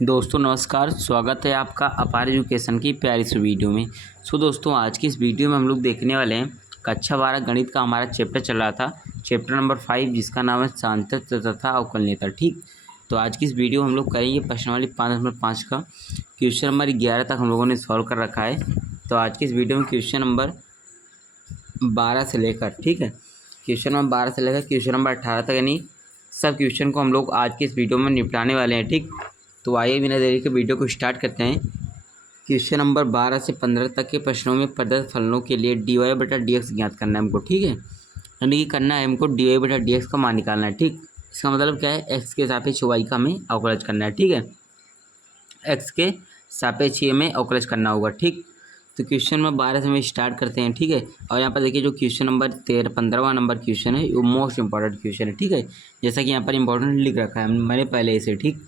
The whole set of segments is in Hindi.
दोस्तों नमस्कार, स्वागत है आपका अपार एजुकेशन की प्यारी सी वीडियो में। दोस्तों आज की इस वीडियो में हम लोग देखने वाले हैं कक्षा 12 गणित का हमारा चैप्टर चल रहा था, चैप्टर नंबर 5 जिसका नाम है सांतत्य तथा अवकलनीयता। ठीक, तो आज की इस वीडियो में हम लोग करेंगे प्रश्नावली 5.5 का क्वेश्चन नंबर 11 तक हम लोगों ने सॉल्व कर रखा है। तो आज की इस वीडियो में क्वेश्चन नंबर 12 से लेकर, ठीक है, क्वेश्चन नंबर 12 से लेकर क्वेश्चन नंबर 18 तक यानी सब क्वेश्चन को हम लोग आज के इस वीडियो में निपटाने वाले हैं। ठीक, तो आइए बिना देरी के वीडियो को स्टार्ट करते हैं। क्वेश्चन नंबर 12 से 15 तक के प्रश्नों में प्रदत्त फलनों के लिए dy बटा dx ज्ञात करना है हमको। ठीक है, यानी कि करना है हमको dy बटा dx का मान निकालना है। ठीक, इसका मतलब क्या है, x के सापेक्ष y का हमें अवकलज करना है। ठीक है, x के सापेक्ष में अवकलज करना होगा। ठीक, तो क्वेश्चन नंबर 12 से हम स्टार्ट करते हैं। ठीक है, और यहाँ पर देखिए जो क्वेश्चन नंबर 15वां नंबर क्वेश्चन है वो मोस्ट इंपॉर्टेंट क्वेश्चन है। ठीक है, जैसा कि यहाँ पर इंपॉर्टेंट लिख रखा है मैंने पहले इसे। ठीक,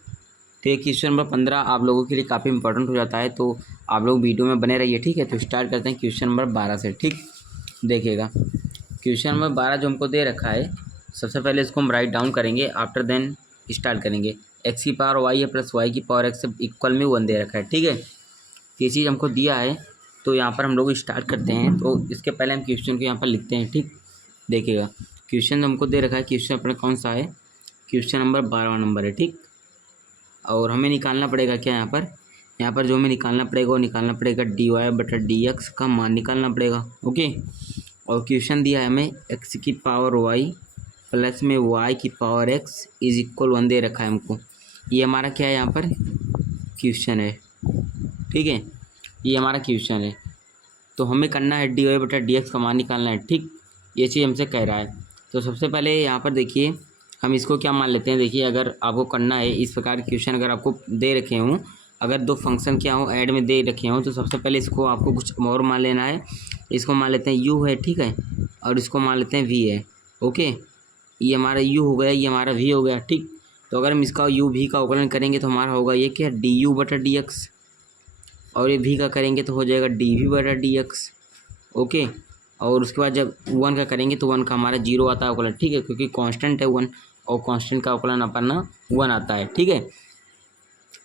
तो ये क्वेश्चन नंबर 15 आप लोगों के लिए काफ़ी इंपॉर्टेंट हो जाता है, तो आप लोग वीडियो में बने रहिए। ठीक है, तो स्टार्ट करते हैं क्वेश्चन नंबर 12 से। ठीक, देखिएगा क्वेश्चन नंबर 12 जो हमको दे रखा है, सबसे पहले इसको हम राइट डाउन करेंगे, आफ्टर देन स्टार्ट करेंगे। एक्स की पावर वाई है प्लस वाई की पावर एक्स इक्वल में 1 दे रखा है। ठीक है, ये चीज़ हमको दिया है, तो यहाँ पर हम लोग स्टार्ट करते हैं। तो इसके पहले हम क्वेश्चन को यहाँ पर लिखते हैं। ठीक, देखिएगा क्वेश्चन हमको दे रखा है, क्वेश्चन अपना कौन सा है, क्वेश्चन नंबर 12वां नंबर है। ठीक, और हमें निकालना पड़ेगा क्या, यहाँ पर जो हमें निकालना पड़ेगा वो निकालना पड़ेगा dy बटा dx का मान निकालना पड़ेगा। ओके, और क्वेश्चन दिया है हमें x की पावर y प्लस में y की पावर x इज इक्वल 1 दे रखा है हमको। ये हमारा क्या है, यहाँ पर क्वेश्चन है। ठीक है, ये हमारा क्वेश्चन है, तो हमें करना है dy बटा dx का मान निकालना है। ठीक, ये चीज़ हमसे कह रहा है। तो सबसे पहले यहाँ पर देखिए हम इसको क्या मान लेते हैं। देखिए अगर आपको करना है इस प्रकार क्वेश्चन अगर आपको दे रखे हों, अगर दो फंक्शन क्या हो ऐड में दे रखे हों, तो सबसे पहले इसको आपको कुछ और मान लेना है। इसको मान लेते हैं u है। ठीक है, और इसको मान लेते हैं v है। ओके, ये हमारा u हो गया, ये हमारा v हो गया। ठीक, तो अगर हम इसका u v का अवकलन करेंगे तो हमारा होगा ये क्या, du बटा dx, और ये v का करेंगे तो हो जाएगा dv बटा dx। ओके, और उसके बाद जब 1 का करेंगे तो 1 का हमारा 0 आता है अवकलन। ठीक है, क्योंकि कांस्टेंट है 1 और कांस्टेंट का अवकलन अपना 1 आता है। ठीक है,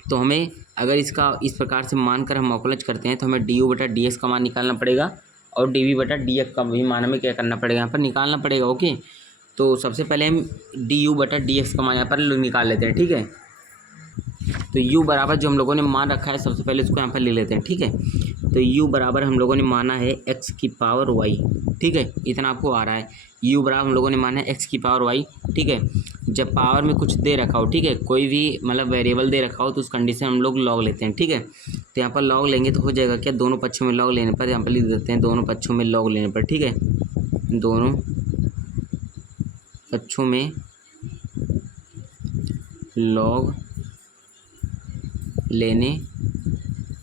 तो हमें अगर इसका इस प्रकार से मानकर हम अवकलज करते हैं तो हमें du बटा dx का मान निकालना पड़ेगा और dv बटा dx का भी मान हमें क्या करना पड़ेगा, यहाँ पर निकालना पड़ेगा। ओके, तो सबसे पहले हम du बटा dx का मान यहाँ पर निकाल लेते हैं। ठीक है, तो u बराबर जो हम लोगों ने मान रखा है सबसे पहले इसको यहाँ पर ले लेते हैं। ठीक है, तो u बराबर हम लोगों ने माना है x की पावर y। ठीक है, इतना आपको आ रहा है, u बराबर हम लोगों ने माना है x की पावर y। ठीक है, जब पावर में कुछ दे रखा हो, ठीक है, कोई भी मतलब वेरिएबल दे रखा हो तो उस कंडीशन हम लोग लॉग लेते हैं। ठीक है, तो यहाँ पर लॉग लेंगे तो हो जाएगा क्या, दोनों पक्षों में लॉग लेने पर, यहाँ पर लिख देते हैं दोनों पक्षों में लॉग लेने पर। ठीक है, दोनों पक्षों में लॉग लेने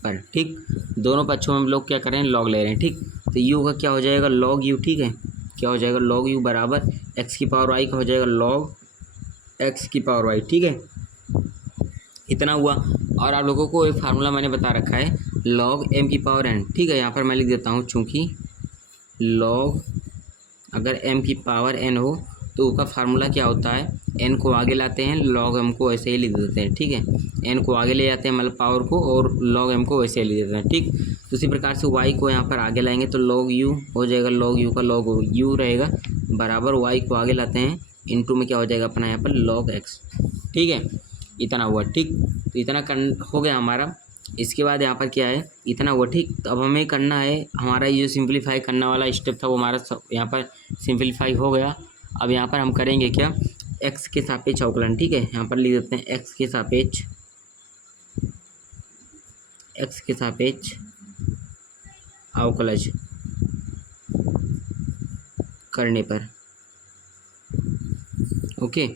पर। ठीक, दोनों पक्षों में हम लोग क्या कर रहे हैं, लॉग ले रहे हैं। ठीक, तो u का क्या हो जाएगा, log u। ठीक है, क्या हो जाएगा, log u बराबर x की पावर y का हो जाएगा log x की पावर y। ठीक है, इतना हुआ। और आप लोगों को एक फार्मूला मैंने बता रखा है log m की पावर n। ठीक है, यहाँ पर मैं लिख देता हूँ, चूँकि log अगर m की पावर n हो तो उसका फार्मूला क्या होता है, n को आगे लाते हैं, log m को ऐसे ही लिख देते हैं। ठीक है, n को आगे ले जाते हैं मतलब पावर को, और log m को वैसे ही लिख देते हैं। ठीक, तो इसी प्रकार से y को यहाँ पर आगे लाएंगे तो log u हो जाएगा, log u का log u रहेगा बराबर y को आगे लाते हैं इनटू में क्या हो जाएगा अपना यहाँ पर log x। ठीक है, इतना हुआ। ठीक, तो इतना हो गया हमारा। इसके बाद यहाँ पर क्या है, इतना हुआ। ठीक, तो अब हमें करना है हमारा ये जो सिंप्लीफाई करने वाला स्टेप था वो हमारा यहाँ पर सिंप्लीफाई हो गया। अब यहाँ पर हम करेंगे क्या, x के सापेक्ष अवकलन। ठीक है, यहाँ पर लिख देते हैं x के सापेक्ष अवकलज करने पर। ओके,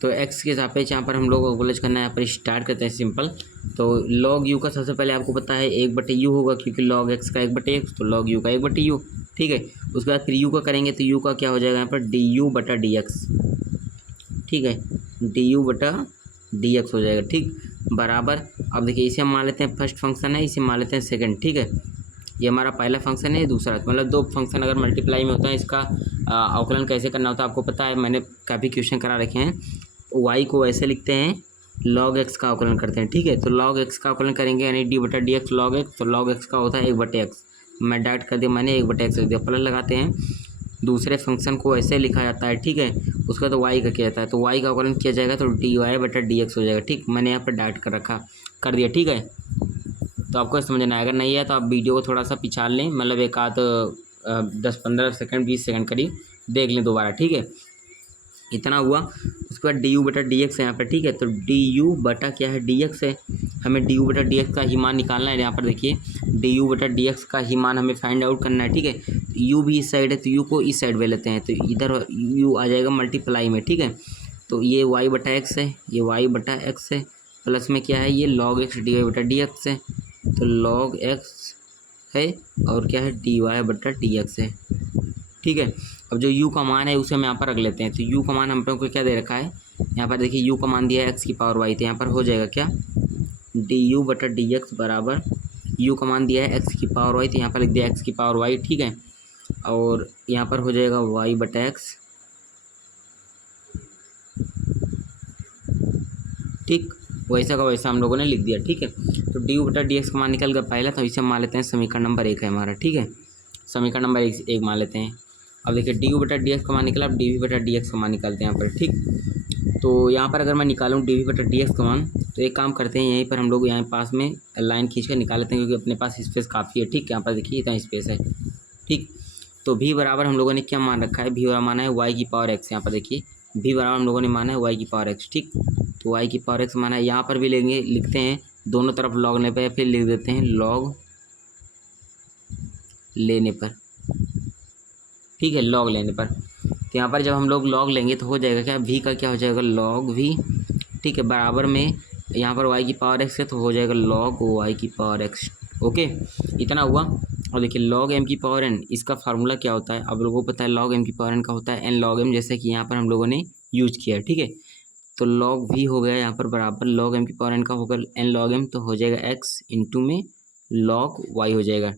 तो x के सापेक्ष यहाँ पर हम लोग अवकलज करना है। यहाँ पर स्टार्ट करते हैं सिंपल। तो log u का सबसे पहले आपको पता है 1/u होगा, क्योंकि log x का 1/x, तो log u का 1/u। ठीक है, उसके बाद फिर u का करेंगे तो u का क्या हो जाएगा यहाँ पर du बटा dx। ठीक है, du बटा dx हो जाएगा। ठीक, बराबर, अब देखिए इसे हम मान लेते हैं फर्स्ट फंक्शन है, इसे मान लेते हैं सेकंड। ठीक है, ये हमारा पहला फंक्शन है, दूसरा, मतलब दो फंक्शन अगर मल्टीप्लाई में होता है इसका अवकलन कैसे करना होता है आपको पता है, मैंने काफ़ी क्वेश्चन करा रखे हैं। y को ऐसे लिखते हैं log x का अवकलन करते हैं, ठीक है। तो log x का अवकलन करेंगे यानी डी बटा डी एक्स लॉग एक्स, तो log x का होता है 1/x, मैं डाइट कर दिया मैंने 1/x रख दिया, प्लस लगाते हैं। दूसरे फंक्शन को ऐसे लिखा जाता है, ठीक है, उसका तो y का किया जाता है, तो y का अवकलन किया जाएगा तो dy बटा dx हो जाएगा, ठीक। मैंने यहाँ पर डाइट कर दिया, ठीक है। तो आपको समझ में आएगा, नहीं है तो आप वीडियो को थोड़ा सा पिछाड़ लें, मतलब एक आध 10-15 सेकंड 20 सेकंड करीब देख लें दोबारा, ठीक है। इतना हुआ। उसके बाद डी यू बटा डी एक्स है यहाँ पर, ठीक है। तो डी यू बटा क्या है, डी एक्स है, हमें डी यू बटा डी एक्स का ही मान निकालना है। यहाँ पर देखिए डी यू बटा डी एक्स का ही मान हमें फाइंड आउट करना है, ठीक है। यू भी इस साइड है तो यू को इस साइड में लेते हैं, तो इधर यू आ जाएगा मल्टीप्लाई में, ठीक है। तो ये वाई बटा एक्स है, ये वाई बटा एक्स है, प्लस में क्या है ये लॉग एक्स डी वाई बटा डी एक्स है, तो लॉग एक्स है और क्या है डी वाई बटा डी एक्स है, ठीक है। अब जो u का मान है उसे हम यहाँ पर रख लेते हैं। तो u का मान हम लोग को क्या दे रखा है, यहाँ पर देखिए u का मान दिया है x की पावर y, तो यहाँ पर हो जाएगा क्या डी यू बटा डी एक्स बराबर u का मान दिया है x की पावर y, तो यहाँ पर लिख दिया x की पावर y, ठीक है। और यहाँ पर हो जाएगा y बटा एक्स, ठीक, वैसा का वैसा हम लोगों ने लिख दिया, ठीक है। तो डी यू बटा डी एक्स का मान निकल गया पहला, तो इसे हम मान लेते हैं समीकरण नंबर 1 है हमारा, ठीक है। समीकरण नंबर 1 मान लेते हैं। अब देखिए डी यू बटा डी एक्स का मान निकला, अब डी वी बटा डी एक्स का मान निकालते हैं यहाँ पर, ठीक। तो यहाँ पर अगर मैं निकालूँ डी वी बटा डी एक्स का मान, तो एक काम करते हैं, यहीं पर हम लोग यहाँ पास में लाइन खींच कर निकाल लेते हैं, क्योंकि अपने पास स्पेस काफ़ी है, ठीक। यहाँ पर देखिए इतना स्पेस है, ठीक। तो भी बराबर हम लोगों ने क्या मान रखा है, भी बराबर माना है वाई की पावर एक्स, यहाँ पर देखिए भी बराबर हम लोगों ने माना है वाई की पावर एक्स, ठीक। तो वाई की पावर एक्स माना है, यहाँ पर भी लेंगे, लिखते हैं दोनों तरफ लॉग लेने पर, फिर लिख देते हैं लॉग लेने पर, ठीक है, लॉग लेने पर। तो यहाँ पर जब हम लोग लॉग लेंगे तो हो जाएगा क्या, v का क्या हो जाएगा लॉग v, ठीक है, बराबर में यहाँ पर y की पावर x है तो हो जाएगा लॉग y की पावर x, ओके। इतना हुआ। और देखिए लॉग m की पावर n, इसका फार्मूला क्या होता है, आप लोगों को पता है लॉग m की पावर n का होता है n लॉग m, जैसे कि यहाँ पर हम लोगों ने यूज किया है, ठीक है। तो लॉग v हो गया यहाँ पर बराबर लॉग m की पावर n का होगा n लॉग m, तो हो जाएगा x इंटू में लॉग y हो जाएगा,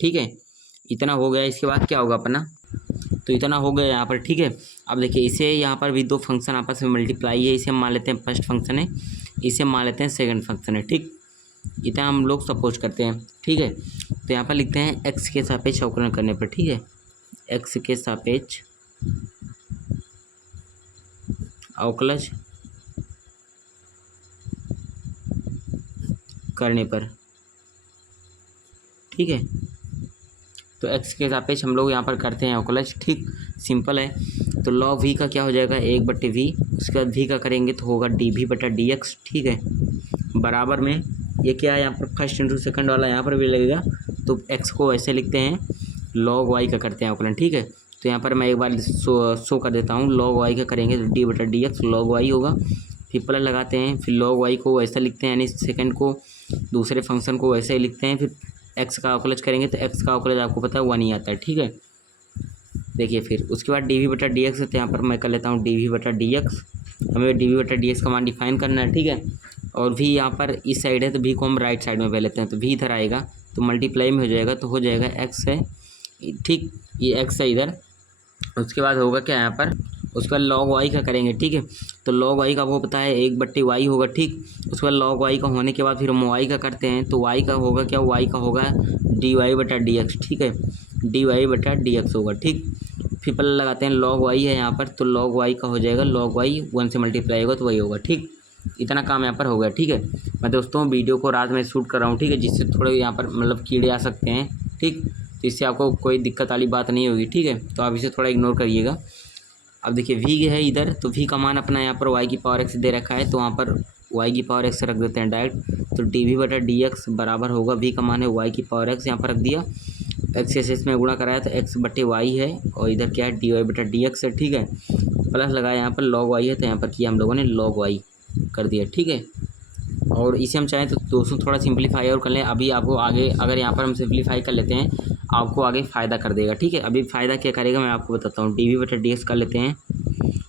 ठीक है। इतना हो गया। इसके बाद क्या होगा अपना, तो इतना हो गया यहाँ पर, ठीक है। अब देखिए इसे यहाँ पर भी दो फंक्शन आपस में मल्टीप्लाई है, इसे हम मान लेते हैं फर्स्ट फंक्शन है, इसे मान लेते हैं सेकंड फंक्शन है, ठीक। इतना हम लोग सपोज करते हैं, ठीक है। तो यहाँ पर लिखते हैं x के सापेक्ष अवकलन करने पर, ठीक है, x के सापेक्ष अवकलज करने पर, ठीक है। तो x के सापेक्ष हम लोग यहाँ पर करते हैं अवकलज, ठीक, सिंपल है। तो लॉग v का क्या हो जाएगा 1/v, उसके बाद v का करेंगे तो होगा dv बटा dx, ठीक है, बराबर में ये क्या है यहाँ पर फर्स्ट इंटू सेकंड वाला यहाँ पर भी लगेगा, तो x को ऐसे लिखते हैं लॉग y का करते हैं अवकलन, ठीक है। तो यहाँ पर मैं एक बार शो कर देता हूँ, लॉग y का करेंगे तो d बटा dx लॉग y होगा, फिर प्लस लगाते हैं, फिर लॉग y को ऐसा लिखते हैं, यानी सेकंड को दूसरे फंक्शन को वैसे ही लिखते हैं, फिर x का अवकलज करेंगे तो x का अवकलज आपको पता है 1 ही आता है, ठीक है। देखिए फिर उसके बाद डी वी बटा डी एक्स, तो यहाँ पर मैं कर लेता हूँ डी वी बटा डी एक्स, हमें डी वी बटा डी एक्स का मान डिफाइन करना है, ठीक है। और भी यहाँ पर इस साइड है तो भी को हम राइट साइड में ले लेते हैं, तो भी इधर आएगा तो मल्टीप्लाई में हो जाएगा, तो हो जाएगा एक्स है, ठीक, ये एक्स है इधर। उसके बाद होगा क्या यहाँ पर, उसके बाद लॉग वाई का करेंगे, ठीक है। तो लॉग वाई का वो पता है 1/y होगा, ठीक। उसके बाद लॉग वाई का होने के बाद फिर हम वाई का करते हैं, तो वाई का होगा क्या, वाई का होगा डी वाई बटा डी एक्स, ठीक है, डी वाई बटा डी एक्स होगा, ठीक। फिर पहले लगाते हैं लॉग वाई है यहाँ पर, तो लॉग वाई का हो जाएगा लॉग वाई 1 से मल्टीप्लाई होगा तो वही होगा, ठीक। इतना काम यहाँ पर हो गया, ठीक है। मैं दोस्तों वीडियो को रात में शूट कर रहा हूँ, ठीक है, जिससे थोड़े यहाँ पर मतलब कीड़े आ सकते हैं, ठीक। तो इससे आपको कोई दिक्कत वाली बात नहीं होगी, ठीक है। तो आप इसे थोड़ा इग्नोर करिएगा। अब देखिए v है इधर, तो v का मान अपना यहाँ पर y की पावर x दे रखा है, तो वहाँ पर y की पावर x रख देते हैं डायरेक्ट, तो dv बटा dx बराबर होगा, v का मान है y की पावर x, यहाँ पर रख दिया, x से इसमें गुणा कराया तो x बटे y है, और इधर क्या है dy बटा dx है, ठीक है। प्लस लगाया यहाँ पर log y है, तो यहाँ पर किया हम लोगों ने log y कर दिया, ठीक है। और इसे हम चाहें तो दोस्तों थोड़ा सिंप्लीफाई और कर लें, अभी आपको आगे अगर यहाँ पर हम सिंप्लीफाई कर लेते हैं आपको आगे फ़ायदा कर देगा, ठीक है। अभी फ़ायदा क्या करेगा मैं आपको बताता हूँ, डी वी बटा डी एक्स कर लेते हैं,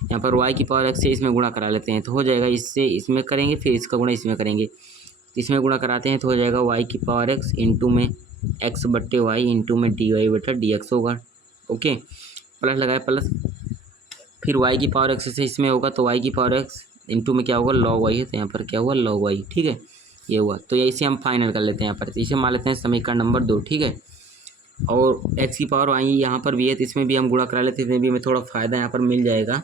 यहाँ पर y की पावर x से इसमें गुणा करा लेते हैं, तो हो जाएगा इससे इसमें करेंगे, फिर इसका गुणा इसमें करेंगे, इसमें गुणा कराते हैं तो हो जाएगा y की पावर x इंटू में x बट्टे वाई इंटू में डी वाई बटा डी एक्स होगा, ओके। प्लस लगाया प्लस, फिर y की पावर x से इसमें होगा तो y की पावर x इंटू में क्या होगा log y है, तो यहाँ पर क्या हुआ log y, ठीक है, ये हुआ। तो ये इसे हम फाइनल कर लेते हैं यहाँ पर, तो इसे मान लेते हैं समीकरण नंबर 2, ठीक है। और x की पावर y यहाँ पर भी है, तो इसमें भी हम गुणा करा लेते हैं, इसमें भी हमें थोड़ा फ़ायदा यहाँ पर मिल जाएगा।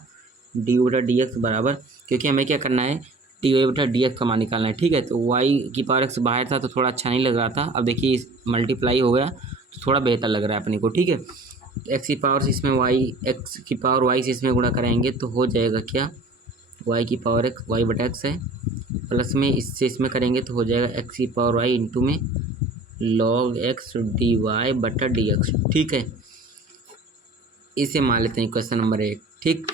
डी बटा डी एक्स बराबर, क्योंकि हमें क्या करना है, डी वाई बटा डी एक्स का मान निकालना है, ठीक है। तो y की पावर x बाहर था तो थोड़ा अच्छा नहीं लग रहा था, अब देखिए मल्टीप्लाई हो गया तो थोड़ा बेहतर लग रहा है अपने को, ठीक है। एक्स की पावर से इसमें एक्स की पावर वाई से इसमें गुणा कराएंगे तो हो जाएगा क्या, वाई की पावर एक्स, वाई बटा एक्स है, प्लस में इससे इसमें करेंगे तो हो जाएगा एक्स की पावर वाई इंटू में लॉग एक्स डी वाई बटा डी एक्स, ठीक है। इसे मान लेते हैं क्वेश्चन नंबर 1, ठीक,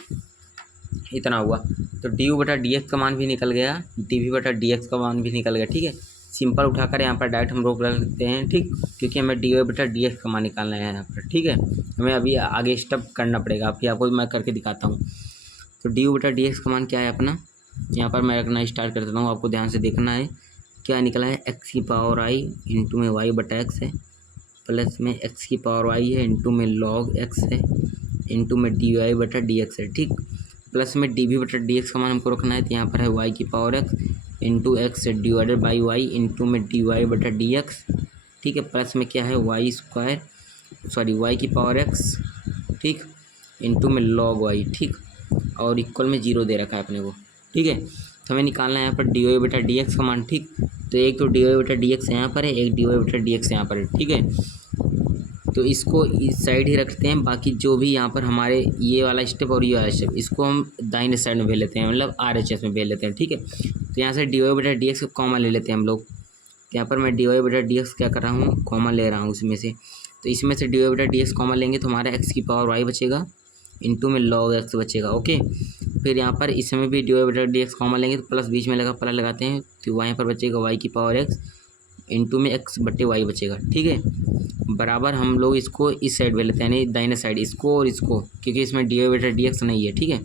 इतना हुआ। तो डी यू बटा डी एक्स का मान भी निकल गया, डी वी बटा डी एक्स का मान भी निकल गया, ठीक है। सिंपल उठाकर यहाँ पर डायरेक्ट हम रोक रख सकते हैं, ठीक, क्योंकि हमें डी वाई बटा डी एक्स का मान निकालना है यहाँ पर, ठीक है। हमें अभी आगे स्टेप करना पड़ेगा, अभी आपको मैं करके दिखाता हूँ। तो डी यू बटा डी एक्स का मान क्या है अपना, यहाँ पर मैं रखना स्टार्ट कर देता हूँ, आपको ध्यान से देखना है क्या निकला है, एक्स की पावर आई इंटू में वाई बटा एक्स है, प्लस में एक्स की पावर वाई है इंटू में लॉग एक्स है इंटू में डी वाई बटा डी एक्स है, ठीक, प्लस में डी वी बटा डी एक्स का मान हमको रखना है, तो यहाँ पर है वाई की power x into x divided by y into में डी वाई बटा डी एक्स, ठीक है, प्लस में क्या है वाई स्क्वायर, सॉरी वाई की पावर एक्स, ठीक, इंटू में लॉग वाई, ठीक, और इक्वल में 0 दे रखा है अपने को, ठीक है। तो हमें निकालना है यहाँ पर डी वाई बटा डी एक्स का मान, ठीक। तो एक तो डी वाई बटा डी एक्स यहाँ पर है, एक डी वाई बटा डी एक्स यहाँ पर है, ठीक है। तो इसको इस साइड ही रखते हैं, बाकी जो भी यहाँ पर हमारे ये वाला स्टेप और ये वाला स्टेप, इसको हम दाहिने साइड में भेज लेते हैं, मतलब RHS में भेज लेते हैं, ठीक है। तो यहाँ से डी वाई बटा डी एक्स को कॉमन ले लेते हैं हम लोग, यहाँ पर मैं डी वाई बटा डी एक्स क्या कर रहा हूँ, कॉमन ले रहा हूँ उसमें से। तो इसमें से डी वाई बटा डी एक्स कॉमन लेंगे तो हमारा एक्स की पावर वाई बचेगा इंटू में लॉग एक्स बचेगा, ओके। फिर यहाँ पर इसमें भी डी वाई बटा डी एक्स कॉमन लेंगे तो प्लस बीच में लगा, प्लस लगाते हैं तो वहाँ पर बचेगा वाई की पावर एक्स इंटू में एक्स बटे वाई बचेगा, ठीक है। बराबर हम लोग इसको इस साइड भेज लेते हैं, यानी दाहिने साइड, इसको और इसको, क्योंकि इसमें डी वाई बटा डी एक्स नहीं है, ठीक है।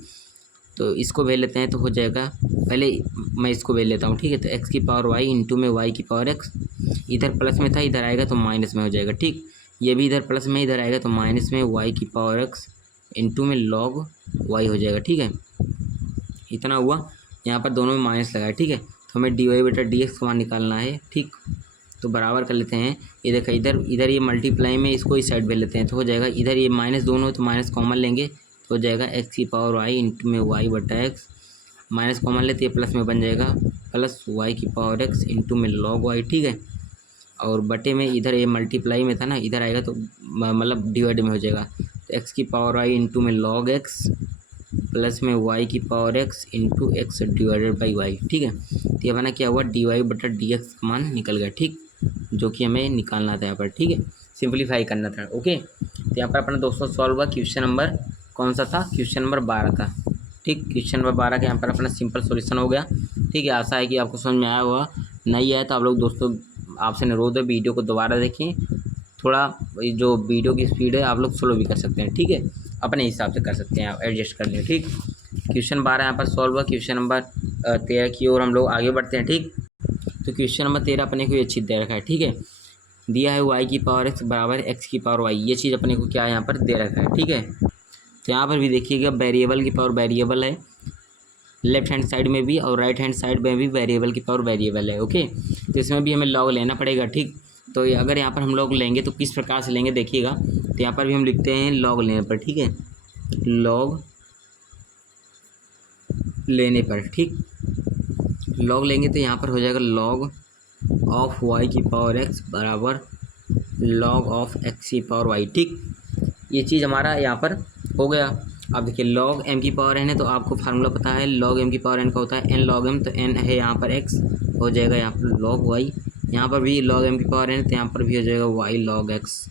तो इसको भेज लेते हैं तो हो जाएगा, पहले मैं इसको भेज लेता हूँ, ठीक है। तो एक्स की पावर वाई इंटू में वाई की पावर एक्स, इधर प्लस में था इधर आएगा तो माइनस में हो जाएगा, ठीक। ये भी इधर प्लस में इधर आएगा तो माइनस में वाई की पावर एक्स इंटू में लॉग वाई हो जाएगा, ठीक है। इतना हुआ, यहाँ पर दोनों में माइनस लगा है, ठीक है। तो हमें डी वाई बटा डी एक्स का मान निकालना है, ठीक। तो बराबर कर लेते हैं, ये देखा इधर ये मल्टीप्लाई में इसको इस साइड भेज लेते हैं तो हो जाएगा, इधर ये माइनस दोनों तो माइनस कॉमन लेंगे तो हो जाएगा एक्स की पावर वाई इंटू में वाई बटा एक्स, माइनस कॉमन लेते हैं प्लस में बन जाएगा प्लस वाई की पावर एक्स इंटू में लॉग वाई, ठीक है। और बटे में इधर ये मल्टीप्लाई में था ना, इधर आएगा तो मतलब डिवाइड में हो जाएगा, तो एक्स की पावर वाई इंटू में लॉग एक्स प्लस में वाई की power x into x divided by y, ठीक है। तो ये बना क्या हुआ, डी वाई बटा डी एक्स का मान निकल गया, ठीक, जो कि हमें निकालना था यहाँ पर, ठीक है, सिंप्लीफाई करना था, ओके। तो यहाँ पर अपना दोस्तों सॉल्व हुआ, क्वेश्चन नंबर कौन सा था, क्वेश्चन नंबर 12 था, ठीक। क्वेश्चन नंबर 12 का यहाँ पर अपना सिंपल सॉल्यूशन हो गया, ठीक है। आशा है कि आपको समझ में आया हुआ, नहीं आया तो आप लोग दोस्तों आपसे अनुरोध है वीडियो को दोबारा देखें, थोड़ा जो वीडियो की स्पीड है आप लोग स्लो भी कर सकते हैं, ठीक है, अपने हिसाब से कर सकते हैं, आप एडजस्ट कर लें, ठीक। क्वेश्चन 12 यहाँ पर सॉल्व हुआ। क्वेश्चन नंबर 13 की ओर हम लोग आगे बढ़ते हैं, ठीक। तो क्वेश्चन नंबर 13 अपने को ये चीज़ दे रखा है, ठीक है, दिया है वाई की पावर एक्स बराबर एक्स की पावर वाई, ये चीज़ अपने को क्या है यहाँ पर दे रखा है, ठीक है। तो यहाँ पर भी देखिएगा वेरिएबल की पावर वेरिएबल है, लेफ्ट हैंड साइड में भी और राइट हैंड साइड में भी वेरिएबल की पावर वेरिएबल है, ओके। तो इसमें भी हमें लॉग लेना पड़ेगा, ठीक। तो अगर यहाँ पर हम लोग लेंगे तो किस प्रकार से लेंगे देखिएगा, तो यहाँ पर भी हम लिखते हैं लॉग लेने पर, ठीक है, लॉग लेने पर, ठीक। लॉग लेंगे तो यहाँ पर हो जाएगा लॉग ऑफ वाई की पावर एक्स बराबर लॉग ऑफ एक्स की पावर वाई, ठीक। ये चीज़ हमारा यहाँ पर हो गया। अब देखिए लॉग एम की पावर एन है तो आपको फार्मूला पता है, लॉग एम की पावर एन का होता है एन लॉग एम, तो एन है यहाँ पर एक्स, हो जाएगा यहाँ पर लॉग वाई, यहाँ पर भी लॉग एम की पावर एन तो यहाँ पर भी हो जाएगा वाई लॉग एक्स,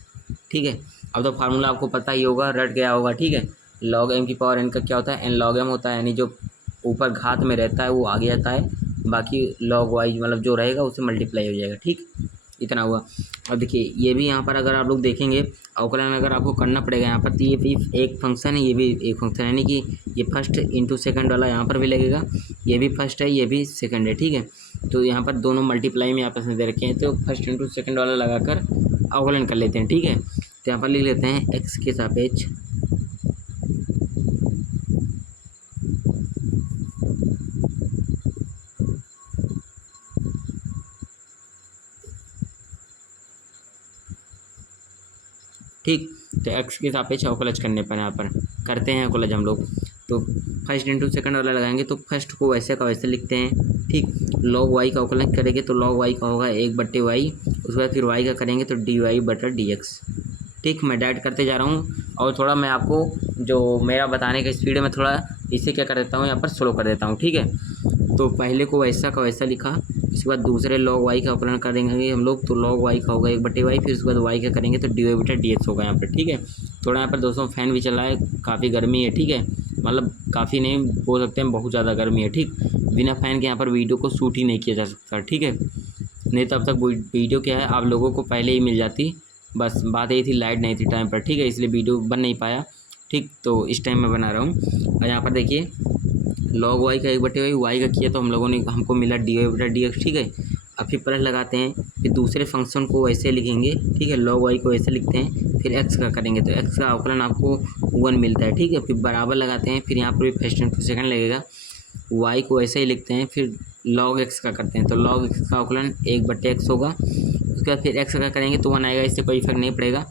ठीक है। अब तो फार्मूला आपको पता ही होगा, रट गया होगा, ठीक है। लॉग एम की पावर एन का क्या होता है, एन लॉग एम होता है, यानी जो ऊपर घात में रहता है वो आगे जाता है, बाकी लॉग वाई मतलब जो रहेगा उससे मल्टीप्लाई हो जाएगा, ठीक। इतना हुआ। अब देखिए ये भी यहाँ पर अगर आप लोग देखेंगे अवकलन अगर आपको करना पड़ेगा यहाँ पर, तो ये भी एक फंक्शन है, ये भी एक फंक्शन है, यानी कि ये फर्स्ट इंटू सेकंड वाला यहाँ पर भी लगेगा, ये भी फर्स्ट है ये भी सेकंड है, ठीक है। तो यहाँ पर दोनों मल्टीप्लाई में आपस में दे रखे हैं, तो फर्स्ट इंटू सेकंड वाला लगाकर अवकलन कर लेते हैं, ठीक है। तो यहाँ पर लिख लेते हैं एक्स के सापेक्ष ठीक। तो एक्स के सापेक्ष अवकलज करने पर यहाँ पर करते हैं अवकलज हम लोग। तो फर्स्ट इंटू सेकंड वाला लगाएंगे तो फर्स्ट को वैसे का वैसे लिखते हैं। ठीक। लॉग वाई का अवकलन करेंगे तो लॉग वाई का होगा 1/y, उसके बाद फिर वाई का करेंगे तो dy/dx। ठीक। मैं डाइट करते जा रहा हूँ और थोड़ा मैं आपको जो मेरा बताने का स्पीड है मैं थोड़ा इसे क्या कर देता हूँ यहाँ पर स्लो कर देता हूँ। ठीक है। तो पहले को वैसा का वैसा लिखा, उसके बाद दूसरे लॉग वाई का अवकलन करेंगे हम लोग तो लॉग वाई का होगा 1/y, फिर उसके बाद वाई का करेंगे तो dy/dx होगा यहाँ पर। ठीक है। थोड़ा यहाँ पर दोस्तों फ़ैन भी चल रहा है, काफ़ी गर्मी है। ठीक है। मतलब काफ़ी नहीं बोल सकते हैं, बहुत ज़्यादा गर्मी है। ठीक। बिना फ़ैन के यहाँ पर वीडियो को शूट ही नहीं किया जा सकता। ठीक है। नहीं तो अब तक वीडियो क्या है आप लोगों को पहले ही मिल जाती, बस बात यही थी लाइट नहीं थी टाइम पर। ठीक है। इसलिए वीडियो बन नहीं पाया। ठीक। तो इस टाइम मैं बना रहा हूँ और यहाँ पर देखिए लॉग वाई का 1/y, वाई का किया तो हम लोगों ने हमको मिला dy/dx। ठीक है। अब फिर प्लस लगाते हैं, फिर दूसरे फंक्शन को वैसे लिखेंगे। ठीक है। लॉग वाई को ऐसे लिखते हैं, फिर एक्स का करेंगे तो एक्स का अवकलन आपको 1 मिलता है। ठीक है। फिर बराबर लगाते हैं, फिर यहाँ पर भी फर्स्ट इंटू सेकंड लगेगा, वाई को ऐसे ही लिखते हैं, फिर लॉग एक्स का करते हैं तो लॉग एक्स का अवकलन 1/x होगा। उसके बाद फिर एक्स का करेंगे तो 1 आएगा, इससे कोई फर्क नहीं पड़ेगा।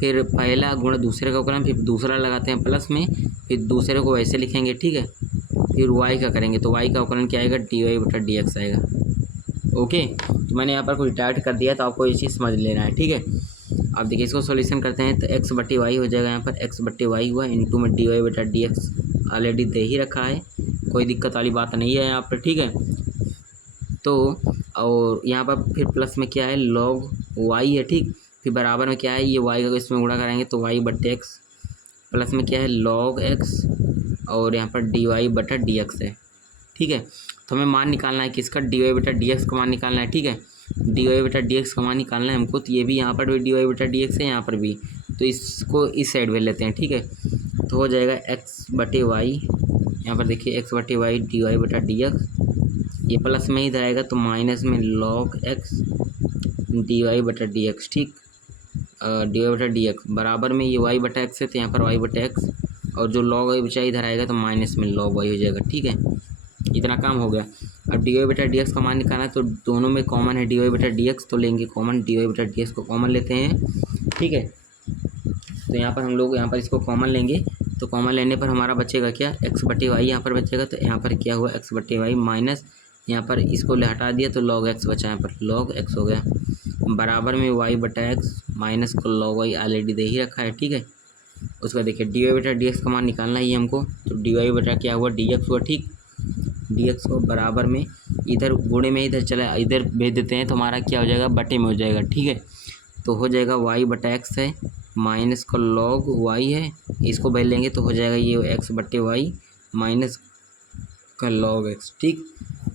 फिर पहला गुणा दूसरे का अवकलन, फिर दूसरा लगाते हैं प्लस में, फिर दूसरे को वैसे लिखेंगे। ठीक है। फिर वाई का करेंगे तो वाई का अवकलन क्या आएगा, dy/dx आएगा। ओके। तो मैंने यहाँ पर कुछ डाइट कर दिया तो आपको ये चीज़ समझ लेना है। ठीक है। अब देखिए इसको सॉल्यूशन करते हैं तो x/y हो जाएगा, यहाँ पर x/y हुआ इंटू में dy/dx ऑलरेडी दे ही रखा है, कोई दिक्कत वाली बात नहीं है यहाँ पर। ठीक है। तो और यहाँ पर फिर प्लस में क्या है लॉग वाई है। ठीक। फिर बराबर में क्या है ये वाई का इसमें गुणा करेंगे तो y/x, प्लस में क्या है लॉग x और यहाँ पर dy/dx है। ठीक है। तो हमें मान निकालना है किसका, dy/dx का मान निकालना है। ठीक है। dy/dx का मान निकालना है हमको, तो ये भी यहाँ पर भी dy/dx है, यहाँ पर भी, तो इसको इस साइड में लेते हैं। ठीक है। तो हो जाएगा x/y, यहाँ पर देखिए x/y dy/dx, ये प्लस में ही जाएगा तो माइनस में log x dy/dx। ठीक। dy/dx बराबर में ये y/x है तो यहाँ पर y/x, और जो log y बचा इधर आएगा तो माइनस में log y हो जाएगा। ठीक है। इतना काम हो गया। अब dy/dx का मान निकालना है तो दोनों में कॉमन है dy/dx, तो लेंगे कॉमन, dy/dx को कॉमन लेते हैं। ठीक है। तो यहाँ पर हम लोग यहाँ पर इसको कॉमन लेंगे तो कॉमन लेने पर हमारा बचेगा क्या, x/y यहाँ पर बचेगा, तो यहाँ पर क्या हुआ x/y माइनस यहाँ पर इसको हटा दिया तो log x बचा, यहाँ पर log x हो गया, बराबर में y/x माइनस को log y ऑलरेडी दे ही रखा है। ठीक है। उसका देखिए dy/dx का मान निकालना ही हमको, तो dy क्या हुआ dx हुआ। ठीक। dx को बराबर में इधर गुणे में इधर चला इधर भेज देते हैं तो हमारा क्या हो जाएगा बटे में हो जाएगा। ठीक है। तो हो जाएगा y/x है माइनस का log y है, इसको भेज लेंगे तो हो जाएगा ये x/y माइनस का log x। ठीक।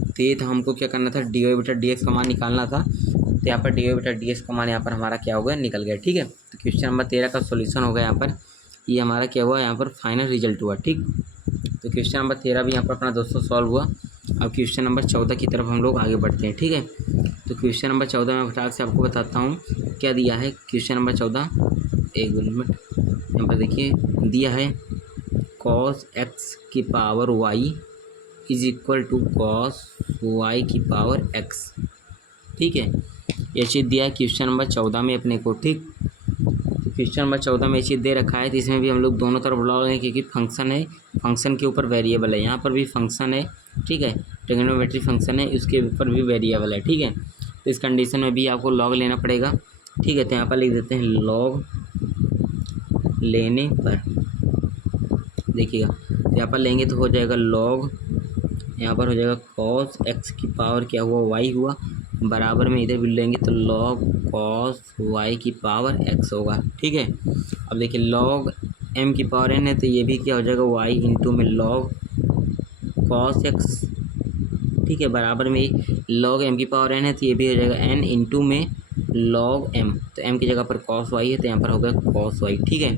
तो ये था हमको क्या करना था, dy/dx का मान निकालना था, तो यहाँ पर dy/dx का मान यहाँ पर हमारा क्या हो गया निकल गया। ठीक है। तो क्वेश्चन नंबर 13 का सॉल्यूशन हो गया यहाँ पर, ये हमारा क्या हुआ यहाँ पर फाइनल रिजल्ट हुआ। ठीक। तो क्वेश्चन नंबर 13 भी यहाँ पर अपना दोस्तों सॉल्व हुआ। अब क्वेश्चन नंबर 14 की तरफ हम लोग आगे बढ़ते हैं। ठीक है। तो क्वेश्चन नंबर 14 में फटाक से आपको बताता हूँ क्या दिया है। क्वेश्चन नंबर 14 एक मिनट यहाँ पर देखिए दिया है cos x की power y is equal to cos y की पावर x। ठीक है। ये चीज़ दिया है क्वेश्चन नंबर 14 में अपने को। ठीक। तो क्वेश्चन नंबर 14 में ये चीज़ दे रखा है, तो इसमें भी हम लोग दोनों तरफ बुला रहे हैं क्योंकि फंक्शन है, फंक्शन के ऊपर वेरिएबल है, यहाँ पर भी फंक्शन है। ठीक है। ट्रिग्नोमेट्री फंक्शन है, उसके ऊपर भी वेरिएबल है। ठीक है। तो इस कंडीशन में भी आपको लॉग लेना पड़ेगा। ठीक है। तो यहाँ पर लिख देते हैं लॉग लेने पर, देखिएगा तो यहाँ पर लेंगे तो हो जाएगा लॉग, यहाँ पर हो जाएगा cos x की पावर क्या हुआ y हुआ, बराबर में इधर भी लेंगे तो log cos y की पावर x होगा। ठीक है। अब देखिए log m की पावर n है तो ये भी क्या हो जाएगा y इंटू में log cos x। ठीक है। बराबर में log m की पावर n है तो ये भी हो जाएगा n इंटू में log m, तो m की जगह पर cos y है तो यहाँ पर हो गया cos y। ठीक है।